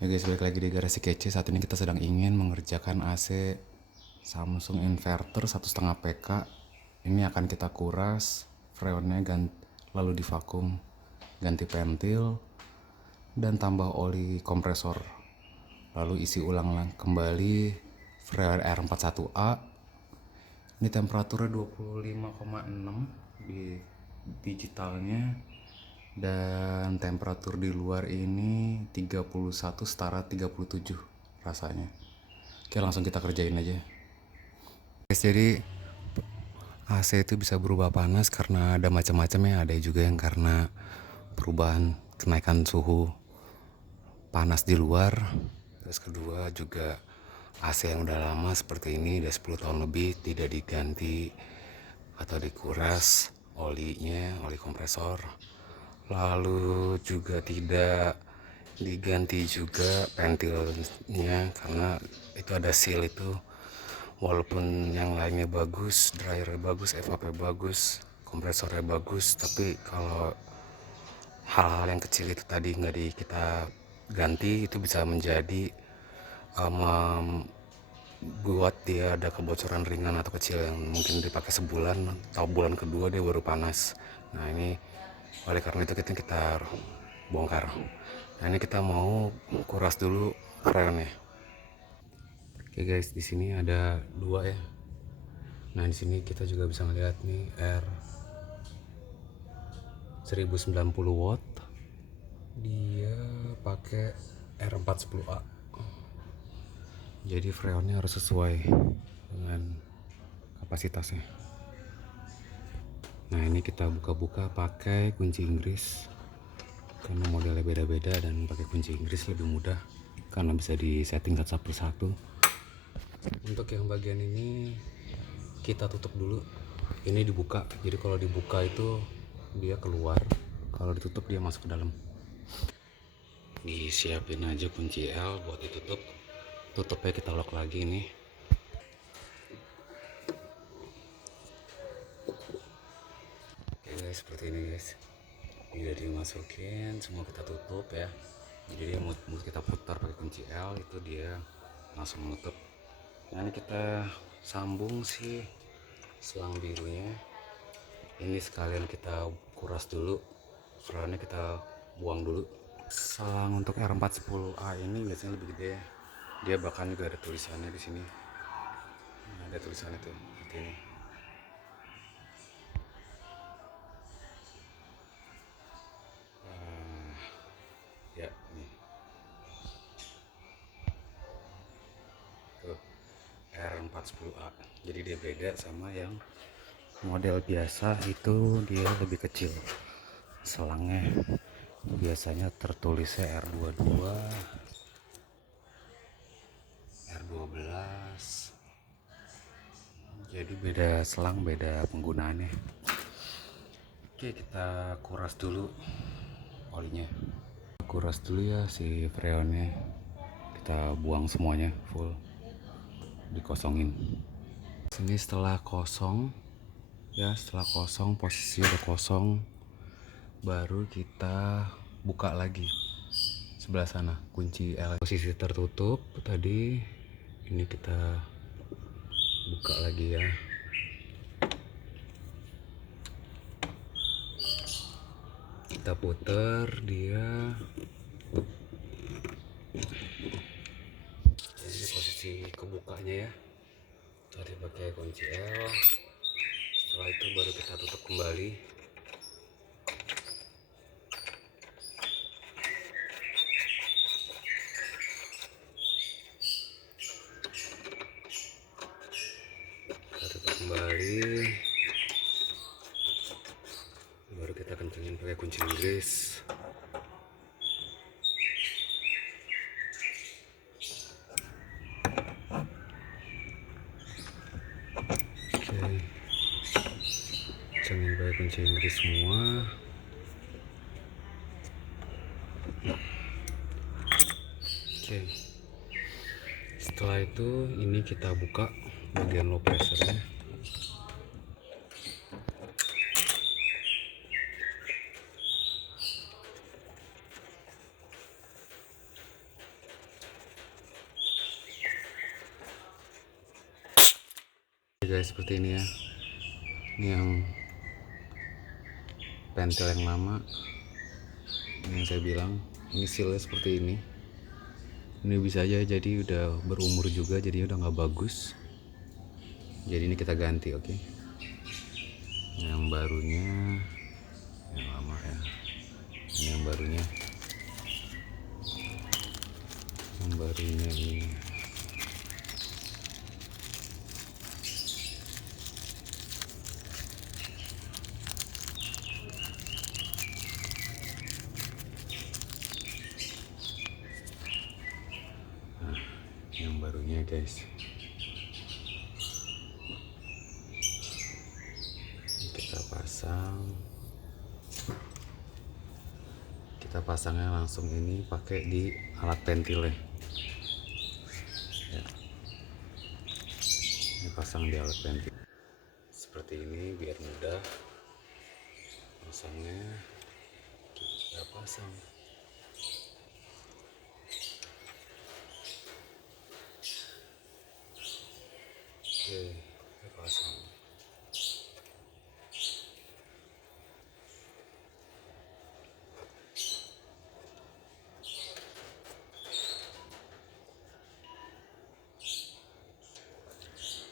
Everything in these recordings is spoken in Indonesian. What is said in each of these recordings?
Ya guys, balik lagi di Garasi Kece. Saat ini kita sedang ingin mengerjakan AC Samsung inverter 1,5 PK. Ini akan kita kuras, freonnya lalu divakum, ganti pentil, dan tambah oli kompresor. Lalu isi ulang kembali freon R41A. Ini temperaturnya 25,6 di digitalnya, dan temperatur di luar ini 31 setara 37 rasanya. Oke, langsung kita kerjain aja. Guys, jadi AC itu bisa berubah panas karena ada macam-macam ya. Ada juga yang karena perubahan kenaikan suhu panas di luar. Terus kedua juga AC yang udah lama seperti ini, udah 10 tahun lebih tidak diganti atau dikuras olinya, oli kompresor. Lalu juga tidak diganti juga pentilnya karena itu ada seal itu. Walaupun yang lainnya bagus, dryernya bagus, evapnya bagus, kompresornya bagus, tapi kalau hal-hal yang kecil itu tadi nggak kita ganti, itu bisa menjadi buat dia ada kebocoran ringan atau kecil yang mungkin dipakai sebulan atau bulan kedua dia baru panas. Nah ini oleh karena itu kita bongkar. Nah ini kita mau kuras dulu freonnya. Oke guys, di sini ada dua ya. Nah di sini kita juga bisa melihat nih R 1090 watt. Dia pakai R410A. Jadi freonnya harus sesuai dengan kapasitasnya. Nah ini kita buka-buka pakai kunci Inggris karena modelnya beda-beda, dan pakai kunci Inggris lebih mudah karena bisa disetting satu persatu. Untuk yang bagian ini kita tutup dulu. Ini dibuka, jadi kalau dibuka itu dia keluar, kalau ditutup dia masuk ke dalam. Disiapin aja kunci L buat ditutup. Tutupnya kita lock lagi nih. Oke guys, seperti ini guys. Udah dimasukin, semua kita tutup ya. Jadi mau kita putar pakai kunci L, itu dia langsung menutup. Nah ini kita sambung si selang birunya. Ini sekalian kita kuras dulu, freonnya kita buang dulu. Selang untuk R410A ini biasanya lebih gede. Dia bahkan juga ada tulisannya di sini. Nah, ada tulisannya tuh seperti ini. Ya, nih. Tuh, R410A. Jadi dia beda sama yang model biasa, itu dia lebih kecil. Selangnya biasanya tertulisnya R22, R12. Jadi beda selang, beda penggunaannya. Oke, kita kuras dulu olinya. Kuras dulu ya si freonnya. Kita buang semuanya full, dikosongin. Sini setelah kosong ya, setelah kosong, posisi udah kosong, baru kita buka lagi sebelah sana kunci L. Posisi tertutup tadi, ini kita buka lagi ya. Kita putar dia. Ini posisi kebukanya ya, tadi pakai kunci L. Setelah itu baru kita tutup kembali. Kita tutup kembali, baru kita kencengin pakai kunci Inggris. Oke, kencengin pakai kunci Inggris semua. Oke, setelah itu ini kita buka bagian low pressurnya. guys, seperti ini ya. Ini yang pentil yang lama, ini yang saya bilang, ini sealnya seperti ini. Ini bisa aja jadi udah berumur juga, jadi udah nggak bagus. Jadi ini kita ganti, oke? Yang barunya, yang lama ya. Ini yang barunya. Yang barunya ini. Nah, yang barunya guys. Kita pasangnya langsung ini pakai di alat pentilnya ya. Ini pasang di alat pentil seperti ini biar mudah pasangnya. Kita pasang oke, kita pasang.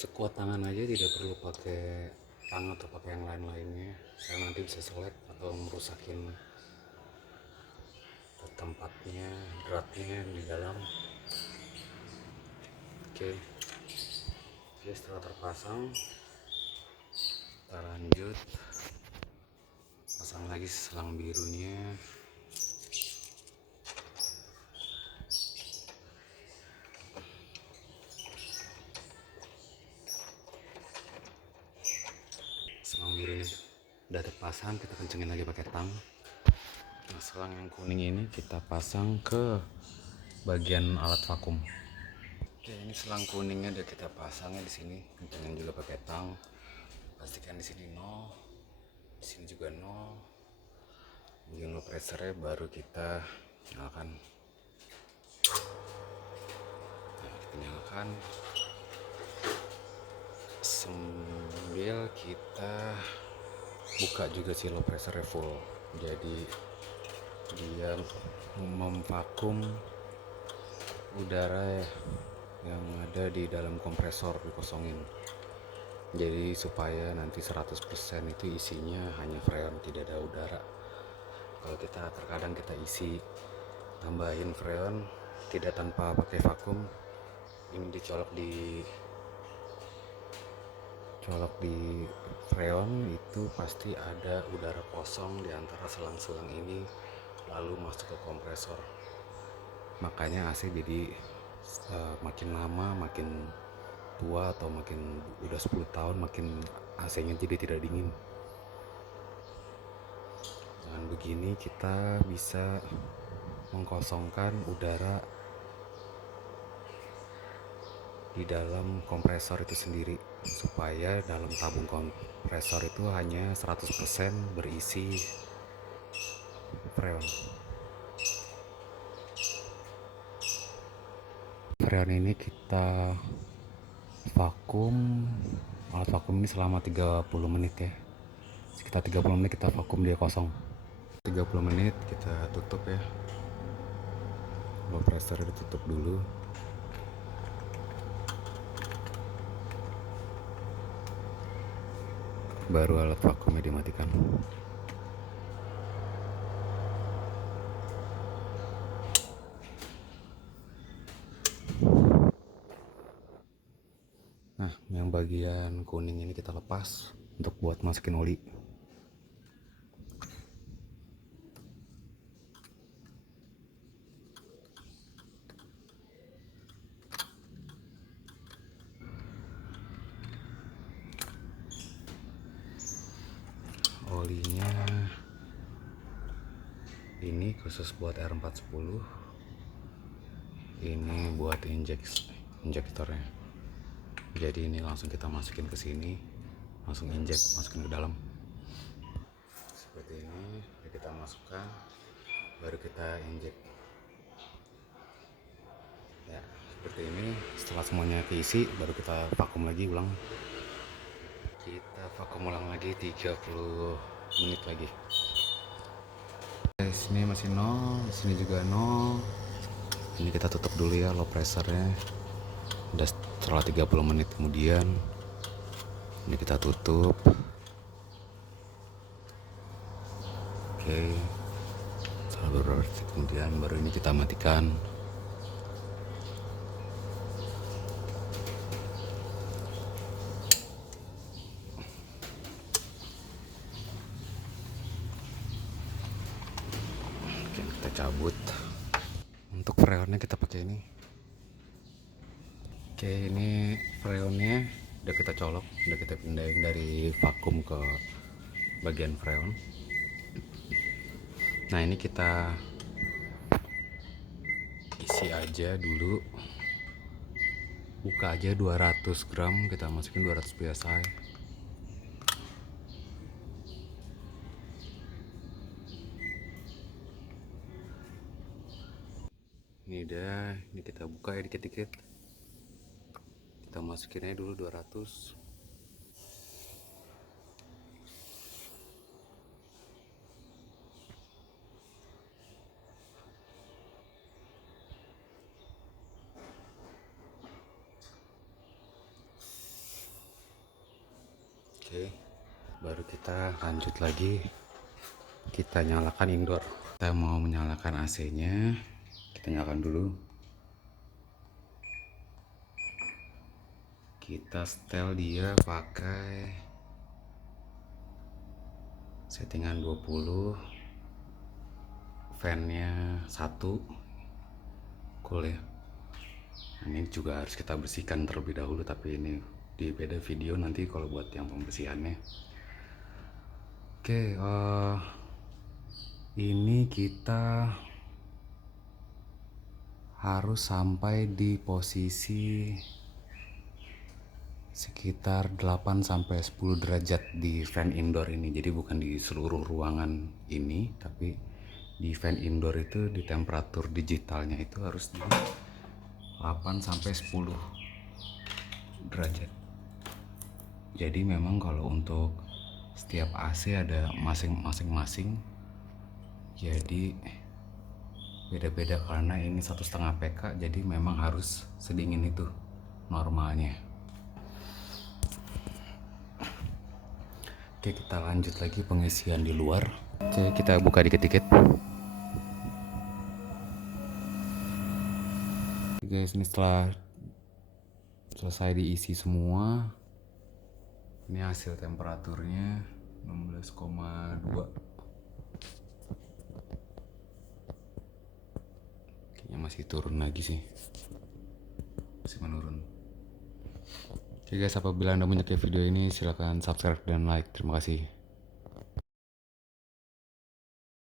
Sekuat tangan aja, tidak perlu pakai tang atau pakai yang lain-lainnya, saya nanti bisa selek atau merusakin tempatnya, dratnya di dalam. Oke, jadi setelah terpasang kita lanjut pasang lagi selang birunya. Selang biru ini udah terpasang, kita kencengin lagi pakai tang. Nah, selang yang kuning ini kita pasang ke bagian alat vakum. Oke, ini selang kuningnya udah kita pasangnya di sini, kencengin juga pakai tang. Pastikan di sini nol, di sini juga nol. Bagian low pressurnya baru kita nyalakan. Nah, kita nyalakan sambil kita buka juga si low pressure full, jadi dia memvakum udara yang ada di dalam kompresor, dikosongin. Jadi supaya nanti 100% itu isinya hanya freon, tidak ada udara. Kalau kita terkadang kita isi tambahin freon tidak tanpa pakai vakum, ini dicolok di freon, itu pasti ada udara kosong di antara selang-selang ini lalu masuk ke kompresor. Makanya AC jadi makin lama, makin tua atau makin udah 10 tahun makin AC-nya jadi tidak dingin. Dengan begini kita bisa mengkosongkan udara di dalam kompresor itu sendiri, supaya dalam tabung kompresor itu hanya 100% berisi freon. Freon ini kita vakum, alat vakum ini selama 30 menit ya. Sekitar 30 menit kita vakum, dia kosong. 30 menit kita tutup ya. Low pressure ditutup dulu. Baru alat vakumnya dimatikan. Nah, yang bagian kuning ini kita lepas untuk buat masukin oli. Olinya ini khusus buat R410, ini buat injektornya. Jadi ini langsung kita masukin ke sini, langsung masukin ke dalam seperti ini. Kita masukkan, baru kita injek ya seperti ini. Setelah semuanya keisi baru kita vakum lagi ulang. Kita vakum ulang lagi 30 menit lagi. Sini masih nol, sini juga nol. Ini kita tutup dulu ya low pressurenya. Udah setelah 30 menit kemudian ini kita tutup. Oke, setelah beberapa detik kemudian baru ini kita matikan. Oke, kita cabut. Untuk freonnya kita pakai ini. Oke, ini freonnya udah kita colok, udah kita pindahin dari vakum ke bagian freon. Nah, ini kita isi aja dulu. Buka aja 200 gram, kita masukin 200 PSI. Ini udah, ini kita buka ya dikit-dikit. Kita masukin aja dulu 200. Oke, baru kita lanjut lagi. Kita nyalakan indoor. Kita mau menyalakan AC-nya. Kita nyalakan dulu. Kita setel dia pakai settingan 20. Fan-nya 1. Cool ya. Ini juga harus kita bersihkan terlebih dahulu, tapi ini di beda video nanti kalau buat yang pembersihannya. Oke, ini kita harus sampai di posisi sekitar 8 sampai 10 derajat di fan indoor ini. Jadi bukan di seluruh ruangan ini, tapi di fan indoor itu di temperatur digitalnya itu harus di 8 sampai 10 derajat. Jadi memang kalau untuk setiap AC ada masing-masing. Jadi beda-beda karena ini 1,5 PK, jadi memang harus sedingin itu normalnya. Oke, kita lanjut lagi pengisian di luar. Oke, kita buka dikit-dikit. Guys, ini setelah selesai diisi semua, ini hasil temperaturnya 16,2. Kayaknya masih turun lagi sih, masih menurun. Oke guys, apabila Anda menyukai video ini silahkan subscribe dan like. Terima kasih.